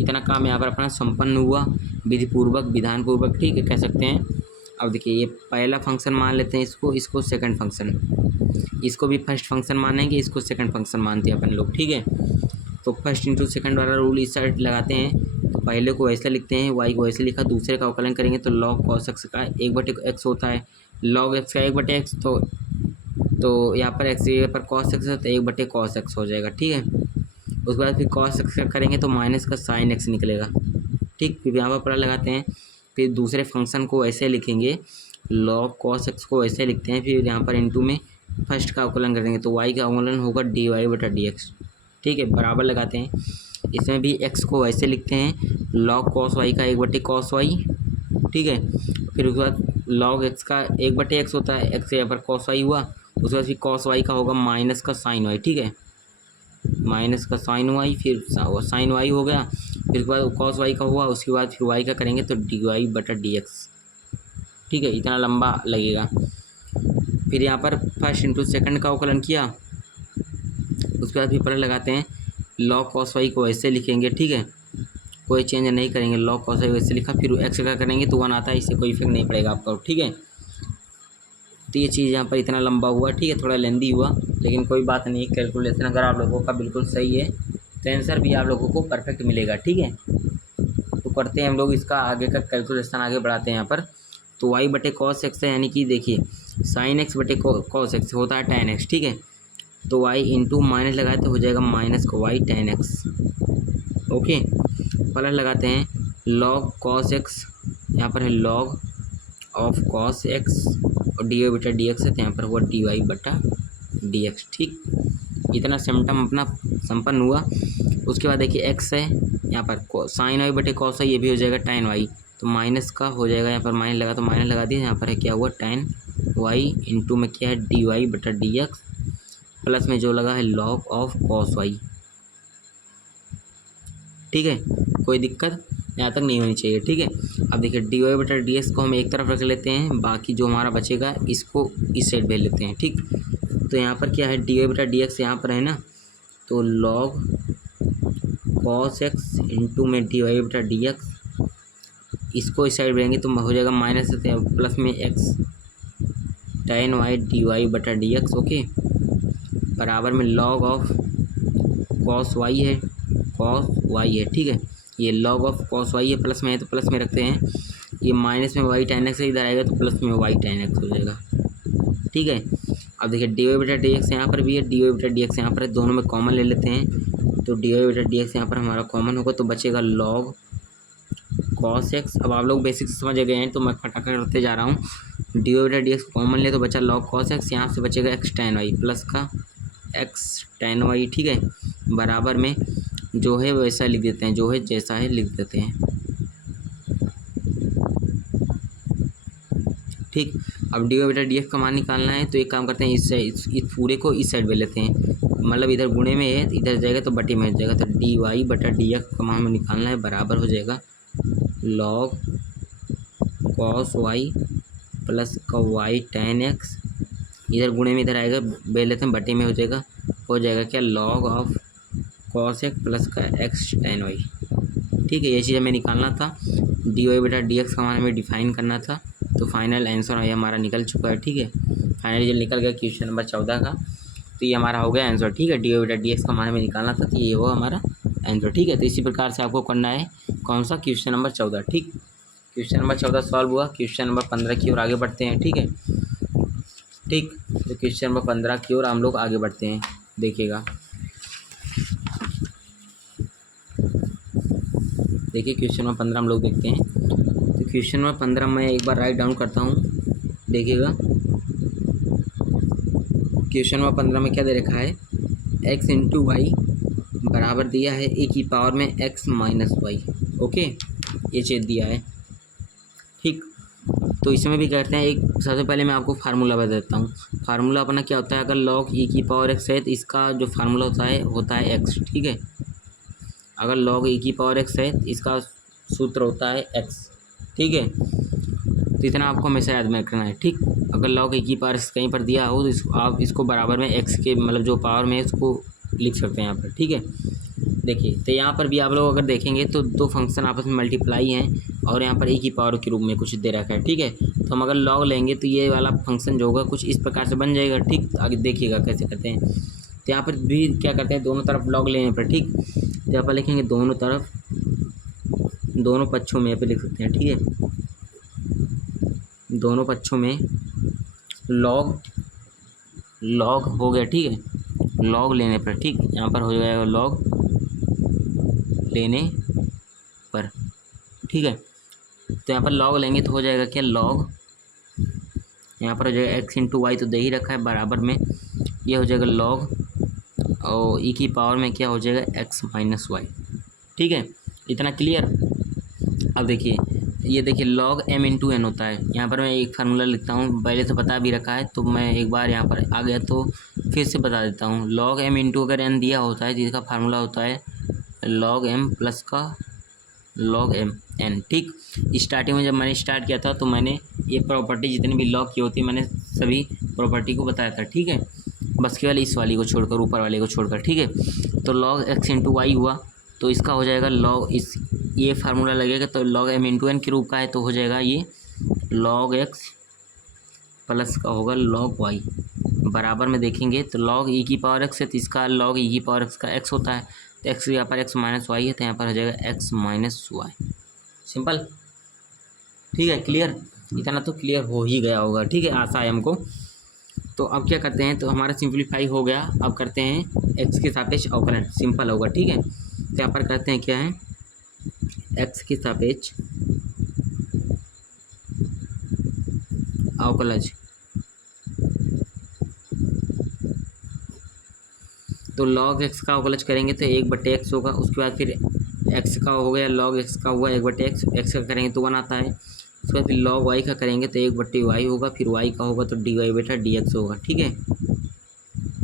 इतना काम यहाँ पर अपना संपन्न हुआ विधिपूर्वक विधानपूर्वक। ठीक है, कह सकते हैं। अब देखिए ये पहला फंक्शन मान लेते हैं, इसको सेकंड फंक्शन, इसको भी फर्स्ट फंक्शन मानेंगे, इसको सेकंड फंक्शन मानते हैं अपन लोग। ठीक है। तो फर्स्ट इंटू सेकंड वाला रूल इस साइड लगाते हैं, तो पहले को वैसे लिखते हैं, y को वैसे लिखा, दूसरे का अवकलन करेंगे तो log cos x का 1/x होता है, log x का 1/x, तो यहाँ पर x पर cos x है तो 1/cos x हो जाएगा। ठीक है। उसके बाद फिर cos x का करेंगे तो माइनस का sin x निकलेगा। ठीक, फिर यहाँ पर प्लस लगाते हैं, फिर दूसरे फंक्शन को ऐसे लिखेंगे, log cos x को ऐसे लिखते हैं, फिर यहाँ पर इंटू में फर्स्ट का अवकलन करेंगे तो y का अवकलन होगा dy/dx। ठीक है, बराबर लगाते हैं, इसमें भी x को ऐसे लिखते हैं, log cos y का 1/cos y। ठीक है, फिर उसके बाद log x का 1/x होता है, x यहाँ पर cos y हुआ, उसके बाद फिर cos y का होगा माइनस का sin y। ठीक है, माइनस का sin y, फिर sin y हो गया, फिर उसके बाद cos y का हुआ, उसके बाद फिर y का करेंगे तो dy/dx। ठीक है, इतना लंबा लगेगा। फिर यहाँ पर फर्स्ट इंटू सेकंड का अवकलन किया, उसके बाद फिर प्लस लगाते हैं, log cos y को ऐसे लिखेंगे। ठीक है, कोई चेंज नहीं करेंगे, log cos y वैसे लिखा, फिर x का करेंगे तो 1 आता है, इससे कोई इफेक्ट नहीं पड़ेगा आपका। ठीक है, तो ये चीज़ यहाँ पर इतना लंबा हुआ। ठीक है, थोड़ा लेंदी हुआ, लेकिन कोई बात नहीं, कैलकुलेशन अगर आप लोगों का बिल्कुल सही है तो आंसर भी आप लोगों को परफेक्ट मिलेगा। ठीक है, तो करते हैं हम लोग इसका आगे का कैलकुलेशन, आगे बढ़ाते हैं यहाँ पर। तो y/cos x है, यानी कि देखिए sin x/cos x होता है tan x। ठीक है, तो y इंटू माइनस लगाए तो हो जाएगा माइनस का y tan x। Okay, plus लगाते हैं log cos x, यहाँ पर है log ऑफ cos x और dy/dx है, तो यहाँ पर हुआ dy/dx। ठीक, इतना सिम्टम अपना संपन्न हुआ। उसके बाद देखिए x है, यहाँ पर sin y/cos y, ये भी हो जाएगा tan y, तो माइनस का हो जाएगा, यहाँ पर माइनस लगा तो माइनस लगा दिया, यहाँ पर है क्या हुआ tan y, इंटू में क्या है dy/dx, प्लस में जो लगा है log ऑफ cos y। ठीक है, कोई दिक्कत यहाँ तक नहीं होनी चाहिए। ठीक है, अब देखिए dy/dx को हम एक तरफ रख लेते हैं, बाकी जो हमारा बचेगा इसको इस साइड भेज लेते हैं। ठीक, तो यहाँ पर क्या है dy/dx यहाँ पर है ना, तो log cos x इंटू में dy/dx, इसको इस साइड भेजेंगे तो हो जाएगा माइनस से प्लस में x tan y dy/dx। Okay, बराबर में log ऑफ cos y है, ठीक है, ये log ऑफ cos y है, प्लस में है तो प्लस में रखते हैं, ये माइनस में y tan x इधर आएगा तो प्लस में y tan x हो जाएगा। ठीक है, अब देखिए dy/dx यहाँ पर भी है, dy/dx यहाँ पर है, दोनों में कॉमन ले लेते हैं, तो dy/dx यहाँ पर हमारा कॉमन होगा तो बचेगा log cos x। अब आप लोग बेसिक समझ गए हैं तो मैं फटाफट करते जा रहा हूँ। dy/dx कॉमन ले तो बचा log cos x, यहाँ से बचेगा x tan y प्लस का x tan y। ठीक है, बराबर में जो है वैसा लिख देते हैं, जो है जैसा है लिख देते हैं। ठीक, अब dy/dx का मान निकालना है तो एक काम करते हैं, इस पूरे को इस साइड में लेते हैं, मतलब इधर गुणे में है, इधर जाएगा तो बटे में हो जाएगा, तो dy/dx का मान हमें निकालना है, बराबर हो जाएगा log cos y प्लस का y tan x, इधर गुणे में इधर आएगा, बेल लेते हैं, बटे में हो जाएगा क्या log of cos x plus का x tan y। ठीक है, ये चीज़ हमें निकालना था, dy/dx का मान हमें डिफाइन करना था, तो फाइनल आंसर हमारा निकल चुका है। ठीक है, फाइनल रिजल्ट निकल गया क्वेश्चन नंबर 14 का, तो ये हमारा हो गया आंसर। ठीक है, dy/dx का मान हमें निकालना था, तो ये वो हमारा आंसर। ठीक है, तो इसी प्रकार से आपको करना है, कौन सा, क्वेश्चन नंबर 14। ठीक, क्वेश्चन नंबर 14 सॉल्व हुआ, क्वेश्चन नंबर 15 की ओर आगे बढ़ते हैं। ठीक है, ठीक, तो क्वेश्चन नंबर 15 की ओर हम लोग आगे बढ़ते हैं, देखिएगा। देखिए क्वेश्चन नंबर 15 हम लोग देखते हैं, तो क्वेश्चन नंबर 15 मैं एक बार राइट डाउन करता हूँ, देखिएगा। क्वेश्चन नंबर 15 में क्या दे रखा है, x इंटू वाई बराबर दिया है a की पावर में x माइनस वाई। ओके, ये चीज़ दिया है। ठीक, तो इसमें भी कहते हैं, एक सबसे पहले मैं आपको फार्मूला बता देता हूँ। फार्मूला अपना क्या होता है, अगर log e की पावर x है तो इसका जो फार्मूला होता है x। ठीक है, अगर log e की पावर x है तो इसका सूत्र होता है x। ठीक है, तो इतना आपको हमेशा याद में रखना है। ठीक, अगर log e की पावर x कहीं पर दिया हो तो आप इसको बराबर में x के मतलब जो पावर में है उसको लिख सकते हैं यहाँ पर। ठीक है, देखिए तो यहाँ पर भी आप लोग अगर देखेंगे तो दो फंक्शन आपस में मल्टीप्लाई हैं और यहाँ पर e की पावर के रूप में कुछ दे रखा है। ठीक है, तो हम अगर log लेंगे तो ये वाला फंक्शन जो होगा कुछ इस प्रकार से बन जाएगा। ठीक, आगे देखिएगा कैसे करते हैं। तो यहाँ पर भी क्या करते हैं, दोनों तरफ log लेने पर। ठीक, तो यहाँ पर लिखेंगे दोनों तरफ, दोनों पक्षों में यहाँ पर लिख सकते हैं। ठीक है, दोनों पक्षों में log हो गया। ठीक है, log लेने पर, ठीक, यहाँ पर हो जाएगा log लेने पर, ठीक है। तो यहाँ पर लॉग लेंगे तो हो जाएगा क्या, लॉग यहाँ पर हो जाएगा एक्स इंटू वाई, तो दे ही रखा है, बराबर में ये हो जाएगा लॉग और ई की पावर में क्या हो जाएगा एक्स माइनस वाई, ठीक है। इतना क्लियर। अब देखिए, ये देखिए लॉग एम इंटू एन होता है। यहाँ पर मैं एक फार्मूला लिखता हूँ, पहले से बता भी रखा है, तो मैं एक बार यहाँ पर आ गया तो फिर से बता देता हूँ। लॉग एम इंटू अगर एन दिया होता है, जिसका फार्मूला होता है लॉग एम प्लस का लॉग एम एन, ठीक। स्टार्टिंग में जब मैंने स्टार्ट किया था तो मैंने ये प्रॉपर्टी जितनी भी लॉग की होती है मैंने सभी प्रॉपर्टी को बताया था, ठीक है। बस केवल इस वाली को छोड़कर, ऊपर वाले को छोड़कर, ठीक है। तो लॉग एक्स इंटू वाई हुआ, तो इसका हो जाएगा लॉग, इस ये फार्मूला लगेगा तो लॉग एम इंटू एन के रूप का है, तो हो जाएगा ये लॉग एक्स प्लस का होगा लॉग वाई, बराबर में देखेंगे तो लॉग ई की पावर एक्स है, तो इसका लॉग ई की पावर एक्स का एक्स होता है, तो एक्स यहाँ पर एक्स माइनस वाई है, तो यहाँ पर हो जाएगा एक्स माइनस वाई। सिंपल, ठीक है, क्लियर। इतना तो क्लियर हो ही गया होगा, ठीक है, आशा है हमको। तो अब क्या करते हैं, तो हमारा सिंप्लीफाई हो गया। अब करते हैं एक्स के सापेक्ष अवकलन, सिंपल होगा, ठीक है। तो यहाँ पर करते हैं क्या है, एक्स के सापेक्ष अवकलज। तो लॉग एक्स का अवकलज करेंगे तो 1/x होगा, उसके बाद फिर एक्स का हो गया, लॉग एक्स का हुआ 1/x, एक्स का करेंगे तो 1 आता है। उसके बाद फिर लॉग वाई का करेंगे तो 1/y होगा, फिर वाई का होगा तो dy/dx होगा, ठीक है।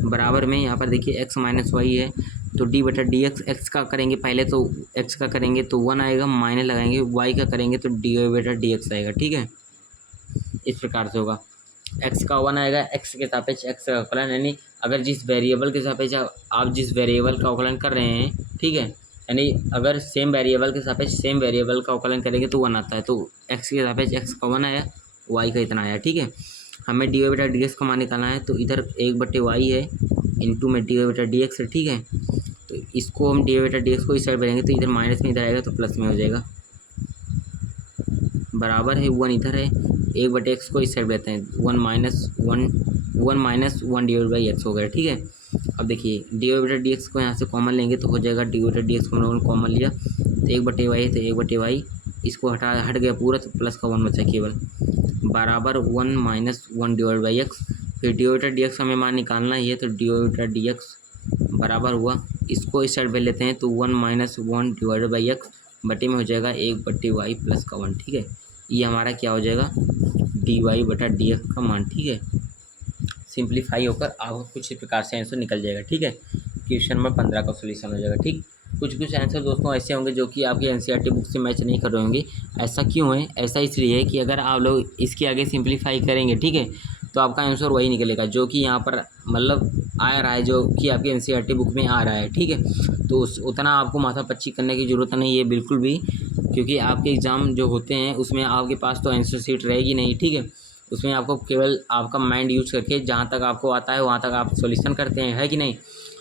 बराबर में यहाँ पर देखिए एक्स माइनस वाई है, तो d/dx, एक्स का करेंगे पहले तो एक्स का करेंगे तो 1 आएगा, माइनस लगाएंगे, वाई का करेंगे तो dy/dx आएगा, ठीक है। इस प्रकार से होगा, एक्स का 1 आएगा, एक्स के सापेक्ष एक्स का अवकलन, यानी अगर जिस वेरिएबल के सापेक्ष आप जिस वेरिएबल का अवकलन कर रहे हैं, ठीक है, यानी अगर सेम वेरिएबल के सापेक्ष सेम वेरिएबल का अवकलन करेंगे तो 1 आता है, तो एक्स के सापेक्ष एक्स का 1 आया, वाई का इतना आया, ठीक है। हमें dy/dx का मान निकालना है, तो इधर 1/y है इंटू में dy/dx है, ठीक है। तो इसको हम dy/dx को इस साइड बढ़ेंगे तो इधर माइनस में इधर आएगा तो प्लस में हो जाएगा, बराबर है 1 इधर है, 1/x को इस साइड लेते हैं, 1 माइनस 1 dy/x हो गया, ठीक है। अब देखिए dy/dx को यहाँ से कॉमन लेंगे तो हो जाएगा dy/dx को हम लोगों ने कॉमन लिया तो 1/y है, तो 1/y इसको हट गया पूरा, तो प्लस का 1 बचा केवल, बराबर 1 माइनस 1 dy/x। फिर dy/dx हमें मान निकालना ही है, तो dy/dx बराबर हुआ, इसको इस साइड पे लेते हैं तो 1 माइनस 1 /x बटे में हो जाएगा 1/y प्लस का 1, ठीक है। ये हमारा क्या हो जाएगा dy/dx का मान, ठीक है। सिंप्लीफाई होकर आपको कुछ इस प्रकार से आंसर निकल जाएगा, ठीक है। क्वेश्चन नंबर 15 का सोल्यूशन हो जाएगा, ठीक। कुछ आंसर दोस्तों ऐसे होंगे जो कि आपकी एनसीईआरटी बुक से मैच नहीं कर रहे होंगे। ऐसा क्यों है, ऐसा इसलिए है कि अगर आप लोग इसके आगे सिंप्लीफाई करेंगे, ठीक है, तो आपका आंसर वही निकलेगा जो कि यहाँ पर मतलब आ रहा है, जो कि आपकी एनसीईआरटी बुक में आ रहा है, ठीक है। तो उतना आपको माथापच्ची करने की ज़रूरत नहीं है बिल्कुल भी, क्योंकि आपके एग्ज़ाम जो होते हैं उसमें आपके पास तो आंसर शीट रहेगी नहीं, ठीक है। उसमें आपको केवल आपका माइंड यूज करके जहाँ तक आपको आता है वहाँ तक आप सॉल्यूशन करते हैं, है कि नहीं।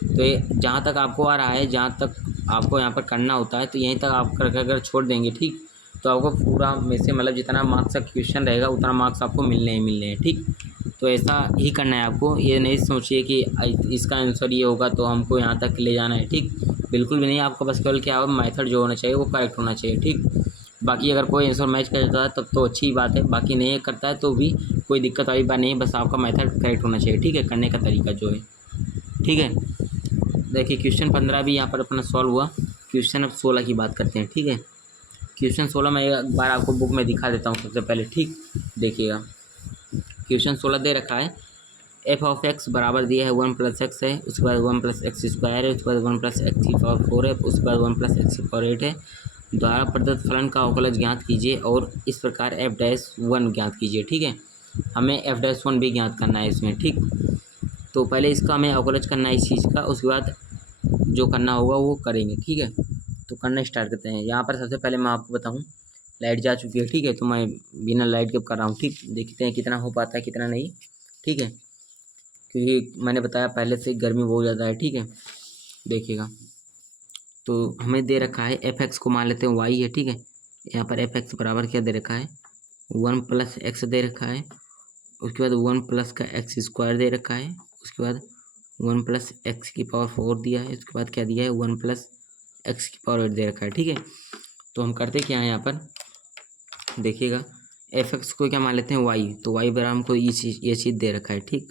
तो ये जहाँ तक आपको आ रहा है, जहाँ तक आपको यहाँ पर करना होता है, तो यहीं तक आप करके अगर छोड़ देंगे, ठीक, तो आपको पूरा में से मतलब जितना मार्क्स का क्वेश्चन रहेगा उतना मार्क्स आपको मिलने ही मिलने हैं, ठीक। तो ऐसा ही करना है आपको, ये नहीं सोचिए कि इसका आंसर ये होगा तो हमको यहाँ तक ले जाना है, ठीक, बिल्कुल भी नहीं। आपका बस केवल क्या हो, मेथड जो होना चाहिए वो करेक्ट होना चाहिए, ठीक। बाकी अगर कोई आंसर मैच कर जाता है तब तो अच्छी बात है, बाकी नहीं करता है तो भी कोई दिक्कत वाली बात नहीं है, बस आपका मेथड करेक्ट होना चाहिए, ठीक है, करने का तरीका जो है, ठीक है। देखिए क्वेश्चन 15 भी यहाँ पर अपना सॉल्व हुआ। क्वेश्चन अब 16 की बात करते हैं, ठीक है। क्वेश्चन 16 मैं एक बार आपको बुक में दिखा देता हूँ सबसे पहले, ठीक, देखिएगा। क्वेश्चन 16 दे रखा है, एफ ऑफ एक्स बराबर दिया है 1+x है, उसके बाद 1+x² है, उसके बाद 1+x⁴ है, उसके बाद 1+x⁴ है। द्वारा प्रदत्त फलन का अवकलज ज्ञात कीजिए और इस प्रकार f'1 ज्ञात कीजिए, ठीक है। हमें f'1 भी ज्ञात करना है इसमें, ठीक। तो पहले इसका हमें अवकलज करना है इस चीज़ का, उसके बाद जो करना होगा वो करेंगे, ठीक है। तो करना स्टार्ट करते हैं। यहाँ पर सबसे पहले मैं आपको बताऊँ, लाइट जा चुकी है, ठीक है, तो मैं बिना लाइट के कर रहा हूँ, ठीक। देखते हैं कितना हो पाता है कितना नहीं, ठीक है, क्योंकि मैंने बताया पहले से गर्मी बहुत ज़्यादा है, ठीक है। देखिएगा, तो हमें दे रखा है f(x) को मान लेते हैं y है, ठीक है। यहाँ पर f(x) बराबर क्या दे रखा है 1+x दे रखा है, उसके बाद 1+ का x² दे रखा है, उसके बाद 1+x⁴ दिया है, उसके बाद क्या दिया है 1+ एक्स की पावर 8 दे रखा है, ठीक है। तो हम करते क्या है यहाँ पर, देखिएगा एफ एक्स को क्या मान लेते हैं वाई, तो वाई बराबर हमको ये चीज़ दे रखा है, ठीक।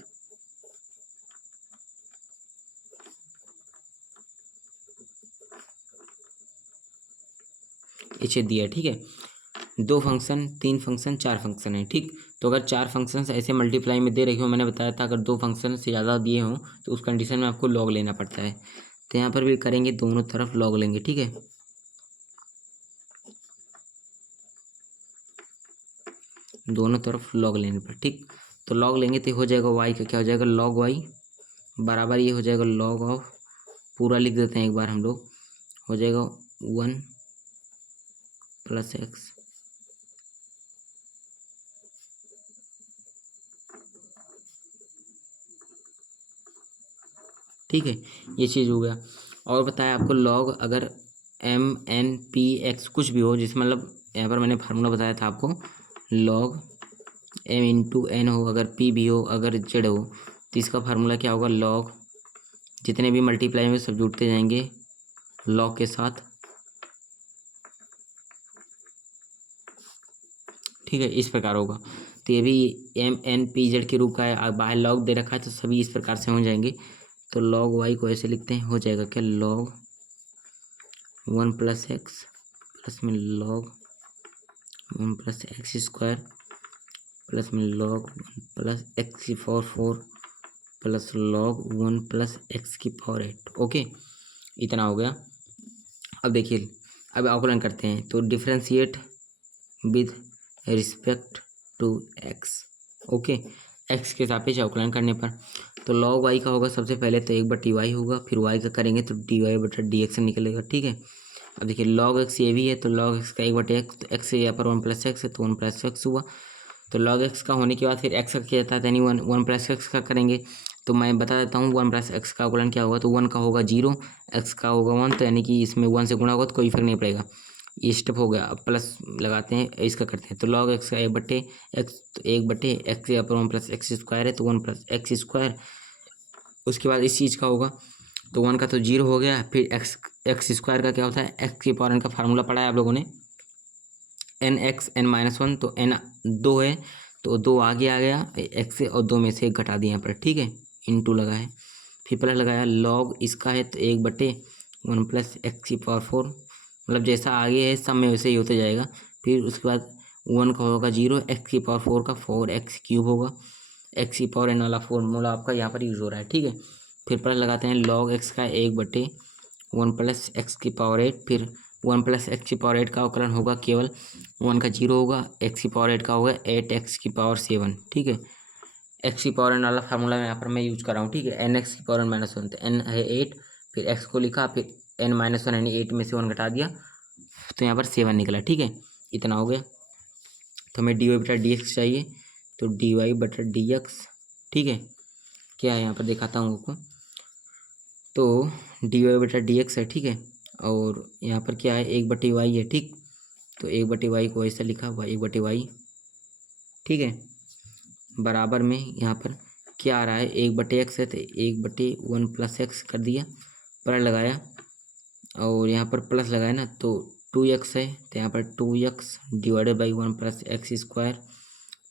ये चीज़ दिया है, ठीक है। 2 फंक्शन, 3 फंक्शन, 4 फंक्शन है, ठीक। तो अगर 4 फंक्शन ऐसे मल्टीप्लाई में दे रखे हो, मैंने बताया था अगर 2 फंक्शन से ज़्यादा दिए हों तो उस कंडीशन में आपको लॉग लेना पड़ता है। तो यहाँ पर भी करेंगे, दोनों तरफ लॉग लेंगे, ठीक है। दोनों तरफ लॉग लेने पर, ठीक। तो लॉग लेंगे तो हो जाएगा वाई का क्या हो जाएगा, लॉग वाई बराबर ये हो जाएगा लॉग ऑफ, पूरा लिख देते हैं एक बार हम लोग, हो जाएगा 1 + x, ठीक है। ये चीज़ हो गया। और बताया आपको लॉग अगर m/n/p(x) कुछ भी हो, जिसमें मतलब यहाँ पर मैंने फार्मूला बताया था आपको, लॉग m/n हो, अगर p भी हो, अगर z हो, तो इसका फार्मूला क्या होगा, लॉग जितने भी मल्टीप्लाई में सब जुड़ते जाएंगे लॉग के साथ, ठीक है। इस प्रकार होगा। तो ये भी m/n/p(z) के रूप का है, बाहर लॉग दे रखा है तो सभी इस प्रकार से हो जाएंगे। तो लॉग वाई को ऐसे लिखते हैं, हो जाएगा क्या, लॉग 1 + x प्लस में लॉग 1 + x² प्लस में log 1 + x⁴ plus log 1 + x⁴। Okay, इतना हो गया। अब देखिए, अब अवकलन करते हैं, तो differentiate with respect to x, okay. x के सापेक्ष अवकलन करने पर तो log y का होगा सबसे पहले तो 1/y होगा, फिर y का करेंगे तो dy/dx निकलेगा, ठीक है। अब देखिए log x ये भी है, तो log x का 1/x, तो x यहाँ पर 1 + x है तो 1 + x हुआ। तो log x का होने के बाद फिर x का किया जाता है, यानी 1 + x का करेंगे। तो मैं बता देता हूँ 1 + x का अवकलन क्या होगा, तो 1 का होगा 0, x का होगा 1, तो यानी कि इसमें 1 से गुणा होगा तो कोई फर्क नहीं पड़ेगा। ये स्टेप हो गया। अब प्लस लगाते हैं, इसका करते हैं, तो log x का 1/x, तो 1/x यहाँ पर 1 + x² है तो 1 + x²। उसके बाद इस चीज़ का होगा, तो 1 का तो 0 हो गया, फिर x² का क्या होता है, x⁴ का फार्मूला पढ़ा है आप लोगों ने, nx n-1, तो n 2 है तो 2 आगे आ गया x से, और 2 में से 1 घटा दिया यहाँ पर, ठीक है, * लगा है, फिर प्लस लगाया, log इसका है तो 1/1 + x⁴, मतलब जैसा आगे है सब में वैसे ही होते जाएगा। फिर उसके बाद 1 का होगा 0, x⁴ का 4x³ होगा, x⁴n वाला फॉर्मूला आपका यहाँ पर यूज़ हो रहा है, ठीक है। फिर प्लस लगाते हैं, log x का 1/1 + x⁴, फिर 1 + x⁴ का अवकलन होगा केवल 1 का 0 होगा, x⁴ का होगा 8x⁴7, ठीक है। x⁴n वाला फार्मूला यहाँ पर मैं यूज़ कर रहा हूँ, ठीक है। nx⁴n - 1, तो n है 8, फिर x को लिखा, फिर n-1 यानी 8 में से 1 घटा दिया, तो यहाँ पर 7 निकला, ठीक है। इतना हो गया। तो हमें dy/dx चाहिए, तो dy/dx, ठीक है। क्या है यहाँ पर दिखाता हूँ आपको, तो dy/dx है, ठीक है। और यहाँ पर क्या है, 1/y है, ठीक। तो 1/y को ऐसा लिखा हुआ 1/y, ठीक है, बराबर में यहाँ पर क्या आ रहा है, 1/x है तो 1/1 + x कर दिया, प्लस लगाया, और यहाँ पर प्लस लगाया ना, तो 2x है तो यहाँ पर 2x / 1 + x²,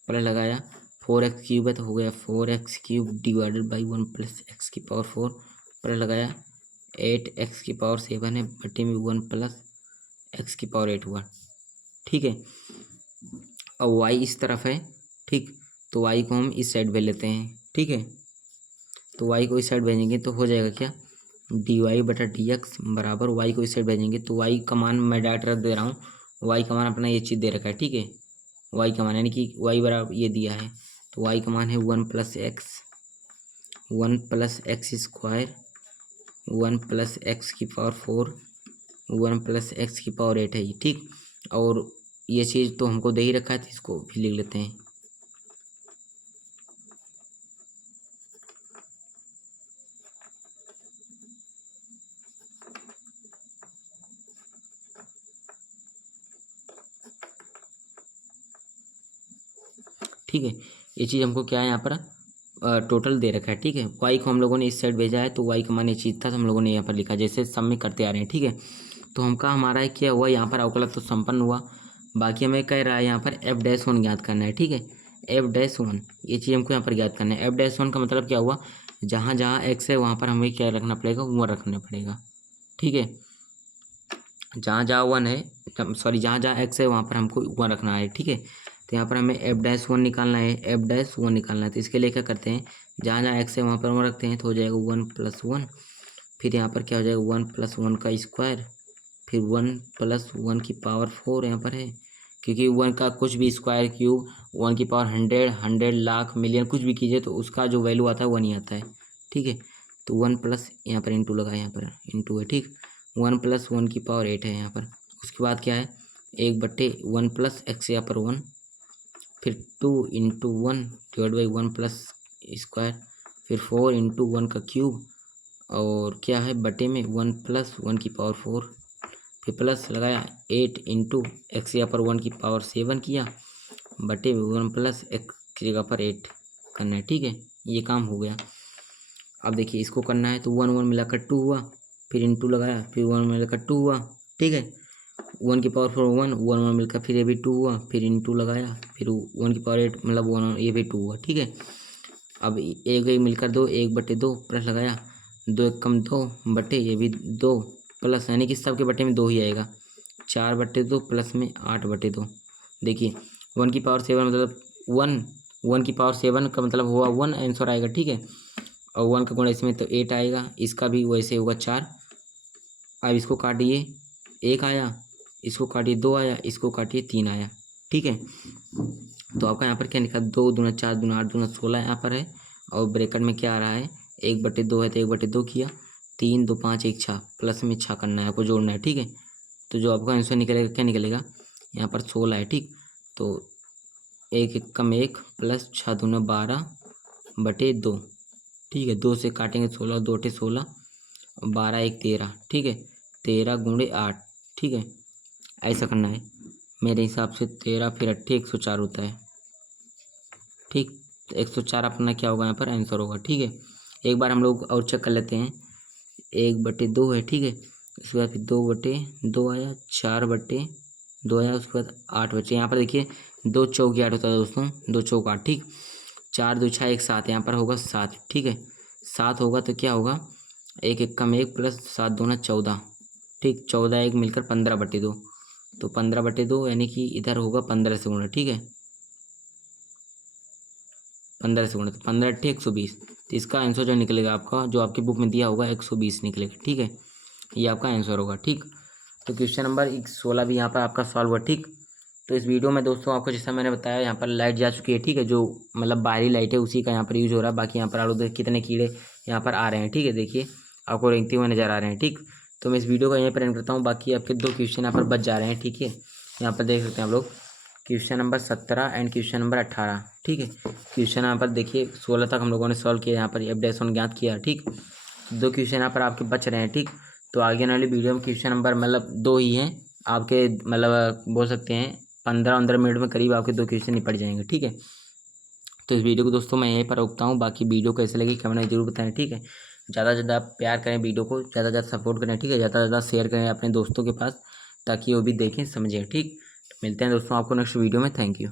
प्लस लगाया, 4x³ है तो हो गया 4x³ / 1 + x⁴, प्लस लगाया, 8x⁴7 है बटे में 1 + x⁴8 हुआ, ठीक है। और y इस तरफ है, ठीक, तो y को हम इस साइड भेज लेते हैं, ठीक है। तो y को इस साइड भेजेंगे तो हो जाएगा क्या, dy/dx बराबर, y को इस साइड भेजेंगे तो y का मान मैं डायरेक्ट रख दे रहा हूँ, y का मान अपना ये चीज़ दे रखा है, ठीक है। y का मान यानी कि y बराबर ये दिया है, तो y का मान है 1 + x, 1 + x², 1 + x⁴, 1 + x⁴8 है ये, ठीक। और ये चीज़ तो हमको दे ही रखा है तो इसको भी लिख लेते हैं, ठीक है। ये चीज़ हमको क्या है यहाँ पर टोटल दे रखा है, ठीक है। y को हम लोगों ने इस साइड भेजा है तो y का मान ये चीज़ था, तो हम लोगों ने यहाँ पर लिखा, जैसे सब में करते आ रहे हैं, ठीक है। तो हमका हमारा क्या हुआ, यहाँ पर अवकलक तो संपन्न हुआ। बाकी हमें कह रहा है यहाँ पर f-1 ज्ञात करना है, ठीक है। f-1 ये चीज़ हमको यहाँ पर ज्ञात करना है। f-1 का मतलब क्या हुआ, जहाँ जहाँ x है वहाँ पर हमें क्या रखना पड़ेगा, 1 रखना पड़ेगा, ठीक है। जहाँ जहाँ 1 है, सॉरी जहाँ जहाँ x है वहाँ पर हमको 1 रखना है, ठीक है। तो यहाँ पर हमें f-1 निकालना है, f-1 निकालना है। तो इसके लिए क्या करते हैं, जहाँ जहाँ x है वहाँ पर 1 रखते हैं, तो हो जाएगा 1 + 1। फिर यहाँ पर क्या हो जाएगा 1 + 1 का स्क्वायर, फिर 1 + 1 की पावर 4 यहाँ पर है, क्योंकि 1 का कुछ भी स्क्वायर क्यूब 1 की पावर 100 लाख मिलियन कुछ भी कीजिए तो उसका जो वैल्यू आता है 1 ही आता है, ठीक है। तो 1 प्लस यहाँ पर इंटू लगा, यहाँ पर इंटू है, ठीक। 1 + 1 की पावर 8 है यहाँ पर। उसके बाद क्या है, 1/1 + x यहाँ पर 1, फिर 2 × 1 / 1 प्लस स्क्वायर, फिर 4 × 1 का क्यूब, और क्या है बटे में 1 + 1 की पावर 4, फिर प्लस लगाया 8 × x यहाँ पर 1 की पावर 7 किया, बटे 1 + x की जगह पर 8 करना है, ठीक है। ये काम हो गया। अब देखिए इसको करना है, तो 1 1 मिलाकर 2 हुआ, फिर इंटू लगाया, फिर 1 मिलाकर 2 हुआ, ठीक है। 1 की पावर 4 1 1 1 मिलकर फिर ये भी 2 हुआ, फिर इंटू लगाया, फिर 1 की पावर 8 मतलब 1 ये भी 2 हुआ, ठीक है। अब एक एक मिलकर 2, 1/2 प्लस लगाया, 2 1 कम 2 बटे ये भी 2 प्लस, यानी कि सब के बटे में 2 ही आएगा, 4/2 प्लस में 8/2। देखिए 1 की पावर 7 मतलब 1 की पावर 7 का मतलब हुआ 1 आंसर आएगा, ठीक है। और 1 का गुणा इसमें तो 8 आएगा, इसका भी वैसे होगा 4। अब इसको काटिए, 1 आया, इसको काटिए 2 आया, इसको काटिए 3 आया, ठीक है। तो आपका यहाँ पर क्या निकला, 2 दूना 4 दूना 8 दूना 16 यहाँ पर है, और ब्रैकेट में क्या आ रहा है 1/2 है तो 1/2 किया, 3 2 5 1 6 प्लस में 6 करना है, आपको जोड़ना है, ठीक है। तो जो आपका आंसर निकलेगा क्या निकलेगा, यहाँ पर 16 है, ठीक। तो 1 1 कम 1 प्लस 6 दूना 12/2, ठीक है। 2 से काटेंगे 16, 2 8 16, 12 1 13, ठीक है। 13 × 8, ठीक है। ऐसा करना है मेरे हिसाब से, 13 फिर 8 104 होता है, ठीक। तो 104 अपना क्या होगा यहाँ पर आंसर होगा, ठीक है। एक बार हम लोग और चेक कर लेते हैं, 1/2 है, ठीक है। उसके बाद फिर 2/2 आया, 4/2 आया, उसके बाद 8 बचे। यहाँ पर देखिए 2 चौक 8 होता है दोस्तों, 2 चौक 8, ठीक। 4 2 6 1 7, यहाँ पर होगा 7, ठीक है। 7 होगा तो क्या होगा, 1 1 कम 1 प्लस 7 दूना 14, ठीक। 14 1 मिलकर 15/2, तो 15/2 यानी कि इधर होगा 15 से गुणा, ठीक है। 15 से गुणा, तो 15 8 120, तो इसका आंसर जो निकलेगा आपका, जो आपकी बुक में दिया होगा 120 निकलेगा, ठीक है। ये आपका आंसर होगा, ठीक। तो क्वेश्चन नंबर 16 भी यहाँ पर आपका सॉल्व हुआ, ठीक। तो इस वीडियो में दोस्तों आपको जैसा मैंने बताया, यहाँ पर लाइट जा चुकी है, ठीक है। जो मतलब बाहरी लाइट है उसी का यहाँ पर यूज हो रहा है। बाकी यहाँ पर आलू देख कितने कीड़े यहाँ पर आ रहे हैं, ठीक है। देखिए आपको रेंगते हुए नजर आ रहे हैं, ठीक। तो मैं इस वीडियो को यहीं पर एंड करता हूँ। बाकी आपके 2 क्वेश्चन यहाँ पर बच जा रहे हैं, ठीक है। यहाँ पर देख सकते हैं आप लोग, question number 17 and question number 18, ठीक है। क्वेश्चन यहाँ पर देखिए 16 तक हम लोगों ने सॉल्व किया, यहाँ पर f-1 ज्ञात किया, ठीक। 2 क्वेश्चन यहाँ पर आपके बच रहे हैं, ठीक। तो आगे वाली वीडियो में क्वेश्चन नंबर मतलब 2 ही हैं आपके, मतलब बोल सकते हैं 15-15 मिनट में करीब आपके 2 क्वेश्चन निपट जाएंगे, ठीक है। तो इस वीडियो को दोस्तों मैं यहीं पर रोकता हूँ। बाकी वीडियो कैसे लगी कमेंट में जरूर बताएं, ठीक है। ज़्यादा से ज़्यादा प्यार करें वीडियो को, ज़्यादा से ज़्यादा सपोर्ट करें, ठीक है। ज़्यादा से ज़्यादा शेयर करें अपने दोस्तों के पास, ताकि वो भी देखें समझें, ठीक। मिलते हैं दोस्तों आपको नेक्स्ट वीडियो में। Thank you.